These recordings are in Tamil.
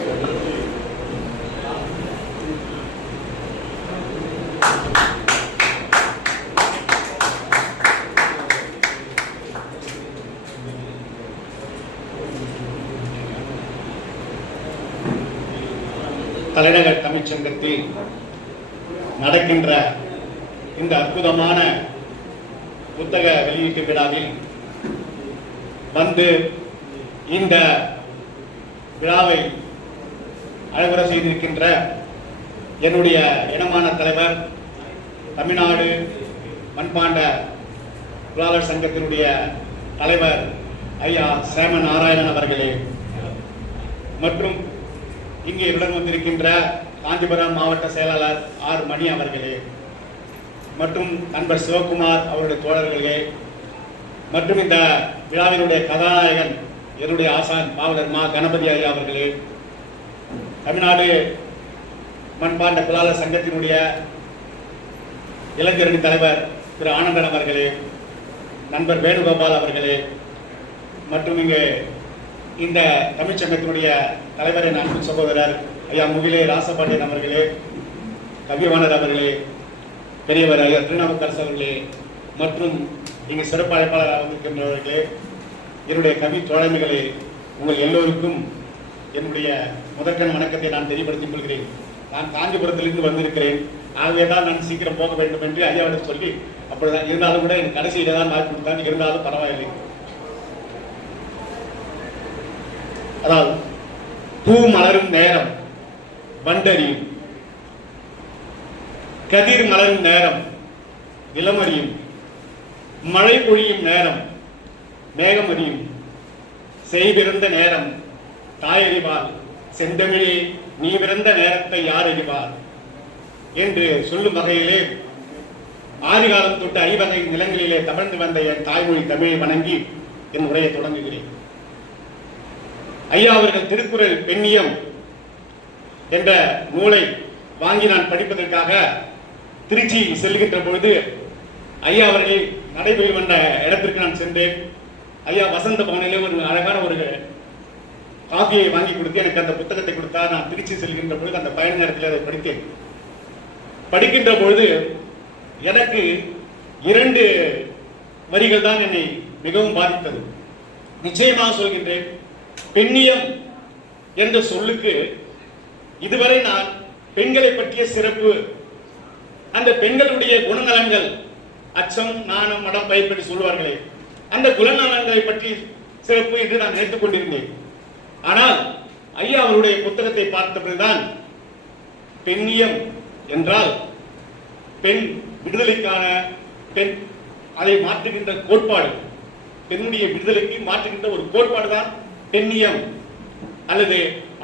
தலைநகர் தமிழ்ச்சங்கத்தில் நடக்கின்ற இந்த அற்புதமான புத்தக வெளியீட்டு விழாவில் வந்து இந்த விழாவை அழகுற செய்திருக்கின்ற என்னுடைய இனமான தலைவர், தமிழ்நாடு மண்பாண்ட தொழிலாளர் சங்கத்தினுடைய தலைவர் ஐயா சேம நாராயணன் அவர்களே, மற்றும் இங்கே என்னுடன் வந்திருக்கின்ற காஞ்சிபுரம் மாவட்ட செயலாளர் ஆர் மணி அவர்களே, மற்றும் நண்பர் சிவகுமார் அவருடைய தோழர்களே, மற்றும் இந்த விழாவினுடைய கதாநாயகன் என்னுடைய ஆசான் பாவலர் மா கணபதி ஐயா அவர்களே, தமிழ்நாடு மண்பாண்ட தொழிலாளர் சங்கத்தினுடைய இளைஞரணி தலைவர் திரு ஆனந்தன் அவர்களே, நண்பர் வேணுகோபால் அவர்களே, மற்றும் இங்கு இந்த தமிழ்ச்சங்கத்தினுடைய தலைவரின் அன்பு சகோதரர் ஐயா முகிலே ராசபாண்டியன் அவர்களே, கவிவாணர் அவர்களே, பெரியவர் ஐயா திருநாவுக்கரசு அவர்களே, மற்றும் இங்கு சிறப்பு அழைப்பாளராக வந்திருக்கின்றவர்களே, என்னுடைய கவி தோழமைகளே, உங்கள் எல்லோருக்கும் என்னுடைய முதற்கண் வணக்கத்தை நான் தெரியப்படுத்திக் கொள்கிறேன். நான் காஞ்சிபுரத்திலிருந்து வந்திருக்கிறேன். ஆகவேதான் நான் சீக்கிரம் போக வேண்டும் என்று ஐயாவிடம் சொல்லி அப்படிதான் இருந்தாலும் கூட என் கடைசியில தான் வாய்ப்பு கொடுத்தான். இருந்தாலும் பரவாயில்லை. அதாவது பூ மலரும் நேரம் வண்டறியும், கதிர் மலரும் நேரம் நிலமறியும், மழை பொழியும் நேரம் மேகம் அறியும், செய்பிறந்த நேரம் தாயறிவார், செந்தமிழே நீ பிறந்த நேரத்தை யார் அறிவார் என்று சொல்லும் வகையிலே ஆதிகாலம் தொட்டு ஐவகை நிலங்களிலே தவழ்ந்து வந்த என் தாய்மொழி தமிழை வணங்கி என் உரையை தொடங்குகிறேன். ஐயா அவர்கள் திருக்குறள் பெண்ணியம் என்ற நூலை வாங்கி நான் படிப்பதற்காக திருச்சி செல்கின்ற பொழுது ஐயா அவர்கள் நடைபெறும் என்ற இடத்திற்கு நான் சென்றேன். ஐயா வசந்த பவனிலே ஒரு அழகான ஒரு காபியை வாங்கி கொடுத்து எனக்கு அந்த புத்தகத்தை கொடுத்தார். நான் திருச்சி செல்கின்ற பொழுது அந்த பயண நேரத்தில் அதை படித்தேன். படிக்கின்ற பொழுது எனக்கு 2 வரிகள் தான் என்னை மிகவும் பாதித்தது. நிச்சயமாக சொல்கின்றேன், பெண்ணியம் என்ற சொல்லுக்கு இதுவரை நான் பெண்களை பற்றிய சிறப்பு, அந்த பெண்களுடைய குணநலன்கள், அச்சம் நாணம் மடம் பயப்படி சொல்வார்களே, அந்த குணநலன்களை பற்றி சிறப்பு என்று நான் நினைத்துக் கொண்டிருந்தேன். ஆனால் ஐயா அவருடைய புத்தகத்தை பார்த்தபோதுதான் பெண்ணியம் என்றால் பெண் விடுதலைக்கான பெண் அதை மாற்றுகின்ற கோட்பாடு, பெண்ணுடைய விடுதலைக்கு மாற்றுகின்ற ஒரு கோட்பாடு தான் பெண்ணியம், அல்லது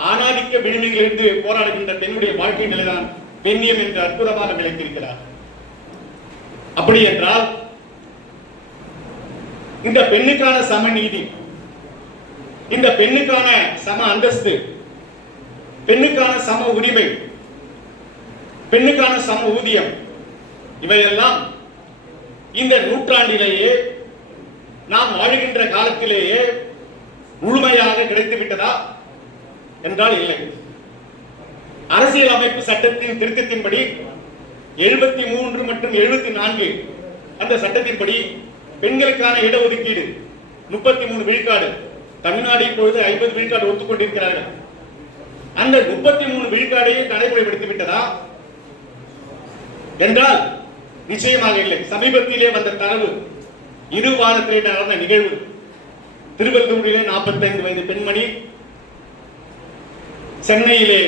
ஆணாதிக்க விழுமிகளிலிருந்து போராடுகின்ற பெண்ணுடைய வாழ்க்கை நிலைதான் பெண்ணியம் என்று அற்புதமாக விளக்கியிருக்கிறார். அப்படி என்றால் இந்த பெண்ணுக்கான சமநீதி, இந்த பெண்ணுக்கான சம அந்தஸ்து, பெண்ணுக்கான சம உரிமை, பெண்ணுக்கான சம ஊதியம், இவையெல்லாம் இந்த நூற்றாண்டிலேயே நாம் வாழுகின்ற காலத்திலேயே முழுமையாக கிடைத்து விட்டதா என்றால் இல்லை. அரசியல் அமைப்பு சட்டத்தின் திருத்தத்தின்படி 73 மற்றும் 74 அந்த சட்டத்தின்படி பெண்களுக்கான இடஒதுக்கீடு 33 விழுக்காடு, தமிழ்நாடு இப்பொழுது 50 விழுக்காடு ஒத்துக்கொண்டிருக்கிறார்கள். அந்த 33 விழுக்காடையே நடைமுறைப்படுத்தி விட்டதா என்றால் நிச்சயமாக இல்லை. சமீபத்திலே வந்த தரவு, இரு வாரத்திலே நடந்த நிகழ்வு, திருவள்ளூரிலே 45 வயது பெண்மணி, சென்னையிலே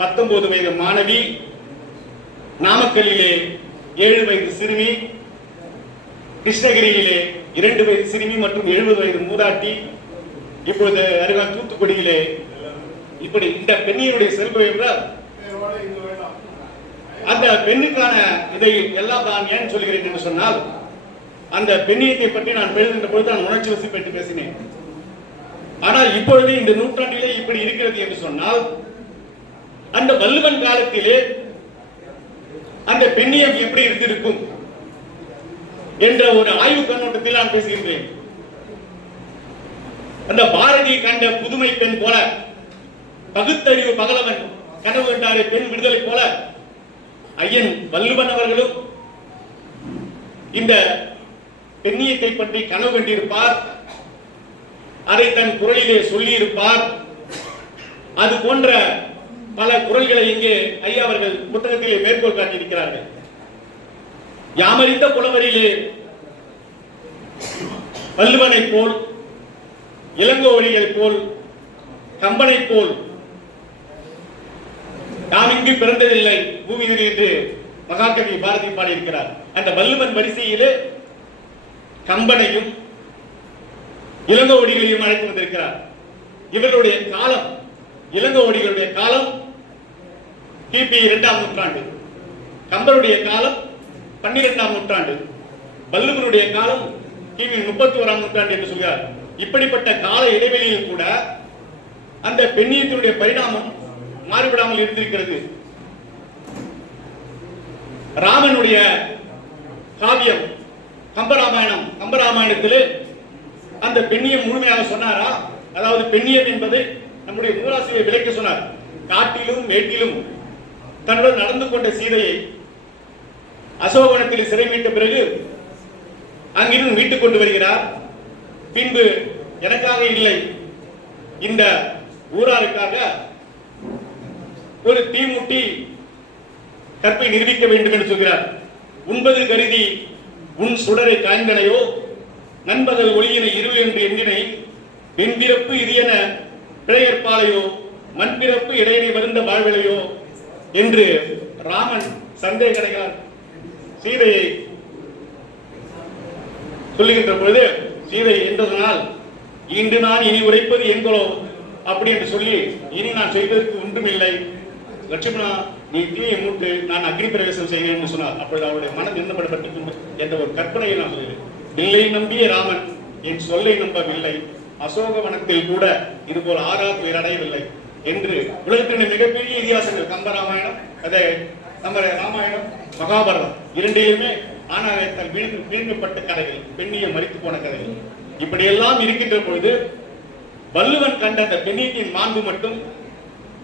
19 வயது மாணவி, நாமக்கல்லிலே 7 வயது சிறுமி, கிருஷ்ணகிரியிலே 2 வயது சிறுமி மற்றும் 70 வயது மூதாட்டி, இப்பொழுது அருகால் தூத்துக்குடியிலே, இப்படி இந்த பெண்ணினுடைய செல்வம் என்றால் அந்த பெண்ணுக்கான இதை எல்லாம் நான் ஏன் சொல்கிறேன் என்று சொன்னால், அந்த பெண்ணியத்தை பற்றி நான் பேசுகின்ற பொழுது நான் உணர்ச்சி வசப்பட்டு பேசினேன். ஆனால் இப்பொழுது இந்த நூற்றாண்டிலே இப்படி இருக்கிறது என்று சொன்னால், அந்த வள்ளுவன் காலத்திலே அந்த பெண்ணியம் எப்படி இருந்திருக்கும் என்ற ஒரு ஆய்வு கண்ணோட்டத்தில் நான் பேசுகின்றேன். அந்த பாரதி கண்ட புதுமை பெண் போல பகுத்தறிவு பகலவன் கனவு கண்டாரே பெண் விடுதலை போல ஐயன் வள்ளுவன் அவர்களும் இந்த பெண்ணியத்தை பற்றி கனவு கண்டிருப்பார். அதை தன் குரலிலே சொல்லி இருப்பார். அது போன்ற பல குரல்களை இங்கே ஐயா அவர்கள் புத்தகத்திலே மேற்கோள் காட்டியிருக்கிறார்கள். யாமறிந்த புலவரிலே வள்ளுவனை போல், இளங்கோவடிகளை போல், கம்பனை போல் நாம் இங்கு பிறந்ததில்லை பூமியில் என்று மகாகவி பாரதி பாடியிருக்கிறார். அந்த வள்ளுவன் வரிசையிலே கம்பனையும் இளங்கோவடிகளையும் அழைத்து வந்திருக்கிறார். இவர்களுடைய காலம், இளங்கோவடிகளுடைய காலம் கிபி 2ஆம் நூற்றாண்டு, கம்பனுடைய காலம் 12ஆம் நூற்றாண்டு, வள்ளுவனுடைய காலம் கிபி 31ஆம் நூற்றாண்டு என்று சொல்கிறார். இப்படிப்பட்ட கால இடைவெளியில் கூட அந்த பெண்ணியத்தினுடைய பரிணாமம் மாறுபடாமல் இருந்திருக்கிறது. ராமனுடைய காவியம் கம்பராமாயணம், கம்பராமாயணத்திலே அந்த பெண்ணியம் முழுமையாக சொன்னாரா? அதாவது பெண்ணியம் என்பதை நம்முடைய நூலாசிரியர் விளக்க சொன்னார். காட்டிலும் மேட்டிலும் தன்னுடன் நடந்து கொண்ட சீதையை அசோகவனத்தில் சிறை மீட்ட பிறகு அங்கிருந்து மீட்டுக் கொண்டு வருகிறார். பின்பு எனக்காக இல்லை, இந்த ஊராருக்காக ஒரு தீமுட்டி கற்பை நிரூபிக்க வேண்டும் என்று சொல்கிறார். உண்பது கருதி உன் சுடரை காய்ந்தனையோ, நண்பகல் ஒளியினை இரு என்று எண்ணினை, வெண்பிறப்பு இது என பிழையற்பாலையோ, மண்பிறப்பு இடையினை வருந்த வாழ்விலையோ என்று ராமன் சந்தேகடையார் சீதையை சொல்லுகின்ற பொழுது, சீதை என்றதனால் இன்று நான் இனி உரைப்பது எங்களோ அப்படி என்று சொல்லி, இனி நான் செய்வதற்கு ஒன்றுமில்லை, லட்சுமணா நீ தீயை மூட்டு, நான் அக்னி பிரவேசம் செய்கிறேன் என்று சொன்னார். அப்பொழுது அவருடைய மனம் எந்தப்படப்பட்டு என்ற ஒரு கற்பனையை நான் சொல்கிறேன். இல்லை நம்பிய ராமன் என் சொல்லை நம்பவில்லை, அசோகவனத்தில் கூட இதுபோல் ஆறாவது உயிரடையவில்லை என்று உலகத்தின் மிகப்பெரிய இதிகாசங்கள் கம்பராமாயணம், அதே நம்ம ராமாயணம், மகாபாரதம் இரண்டிலுமே ஆணாயத்தால் வீழ்க்கப்பட்ட கதைகள், பெண்ணியை மறித்து போன கதைகள். இப்படியெல்லாம் இருக்கின்ற பொழுது வள்ளுவன் கண்ட அந்த பெண்ணியத்தின் மாண்பு மட்டும்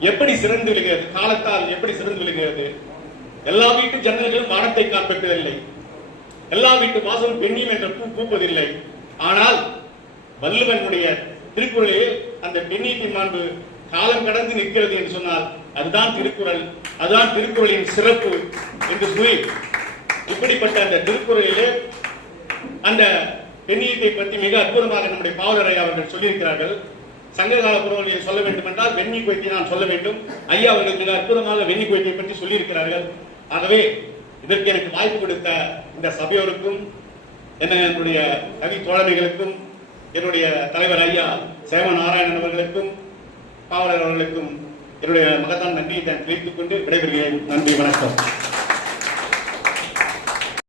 எப்படி சிறந்து விழுகிறது, காலத்தால் எப்படி சிறந்து விழுகிறது. எல்லா வீட்டு ஜன்னல்களும் வானத்தை காண்பிப்பதில்லை, எல்லா வீட்டு வாசலும் பெண்ணியம் என்ற பூ பூப்பதில்லை. ஆனால் வள்ளுவனுடைய திருக்குறளில் அந்த பெண்ணியத்தின் மாண்பு காலம் கடந்து நிற்கிறது என்று சொன்னால் அதுதான் திருக்குறள், அதுதான் திருக்குறளின் சிறப்பு என்று சொல்லி, இப்படிப்பட்ட அந்த திருக்குறளிலே அந்த பெண்ணியத்தை பற்றி மிக அற்புதமாக நம்முடைய பாவலரை அவர்கள் சொல்லியிருக்கிறார்கள். சங்ககால புறவழியை சொல்ல வேண்டும் என்றால் வெண்ணி குயத்தை நான் சொல்ல வேண்டும். ஐயா அவர்கள் மிக அற்புதமாக வெண்ணி குயத்தை பற்றி சொல்லியிருக்கிறார்கள். ஆகவே இதற்கு எனக்கு வாய்ப்பு கொடுத்த இந்த சபையோருக்கும், என்னுடைய கவி தோழமைகளுக்கும், என்னுடைய தலைவர் ஐயா சேம நாராயணன் அவர்களுக்கும், பாவலர் அவர்களுக்கும் என்னுடைய மகத்தான் நன்றியை நான் தெரிவித்துக் கொண்டு விடைபெறுகிறேன். நன்றி, வணக்கம்.